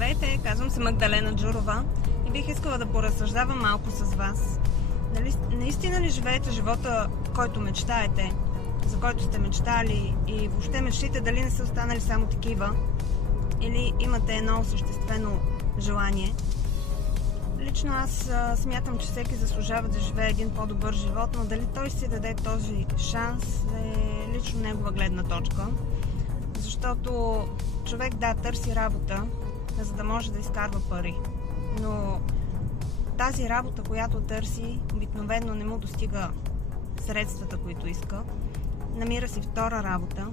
Здравейте, казвам се Магдалена Джурова и бих искала да поразсъждавам малко с вас. Наистина ли живеете живота, който мечтаете, за който сте мечтали и въобще мечтите дали не са останали само такива? Или имате едно осъществено желание? Лично аз смятам, че всеки заслужава да живее един по-добър живот, но дали той си даде този шанс е лично негова гледна точка. Защото човек търси работа, за да може да изкарва пари. Но тази работа, която търси, обикновено не му достига средствата, които иска. Намира си втора работа.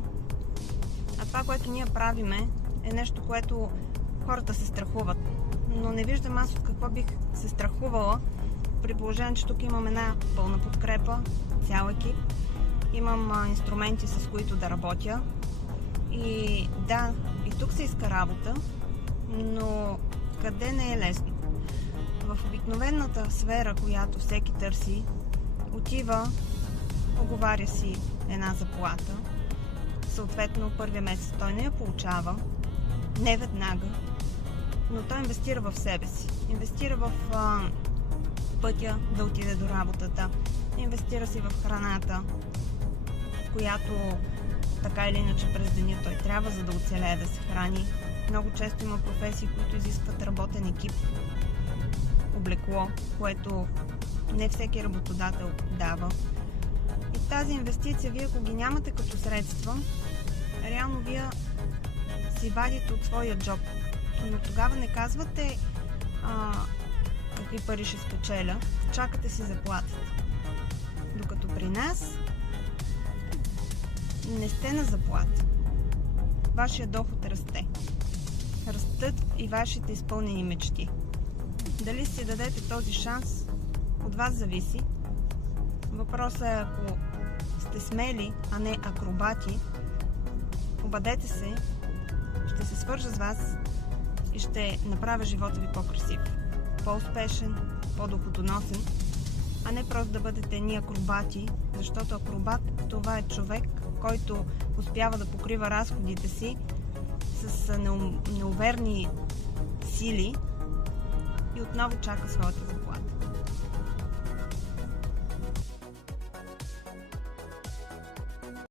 А това, което ние правиме, е нещо, което хората се страхуват. Но не виждам аз от какво бих се страхувала, при положение, че тук имам една пълна подкрепа, цял екип. Имам инструменти, с които да работя. И тук се иска работа, но къде не е лесно? В обикновената сфера, която всеки търси, отива, оговаря си една заплата. Съответно, първия месец той не я получава, не веднага, но той инвестира в себе си. Инвестира в пътя да отиде до работата, инвестира си в храната, която така или иначе през деня той трябва, за да оцелее да се храни. Много често има професии, които изискват работен екип, облекло, което не всеки работодател дава. И тази инвестиция, вие ако ги нямате като средства, реално вие си вадите от своя джоб. Но тогава не казвате какви пари ще спечеля, чакате си заплатата. Докато при нас не сте на заплата. Вашия доход расте. Растат и вашите изпълнени мечти. Дали си дадете този шанс, от вас зависи. Въпросът е, ако сте смели, а не акробати, обадете се, ще се свържа с вас и ще направя живота ви по-красив, по-успешен, по-доходоносен, а не просто да бъдете ни акробати, защото акробат това е човек, който успява да покрива разходите си с неуверни сили и отново чака своята заплата.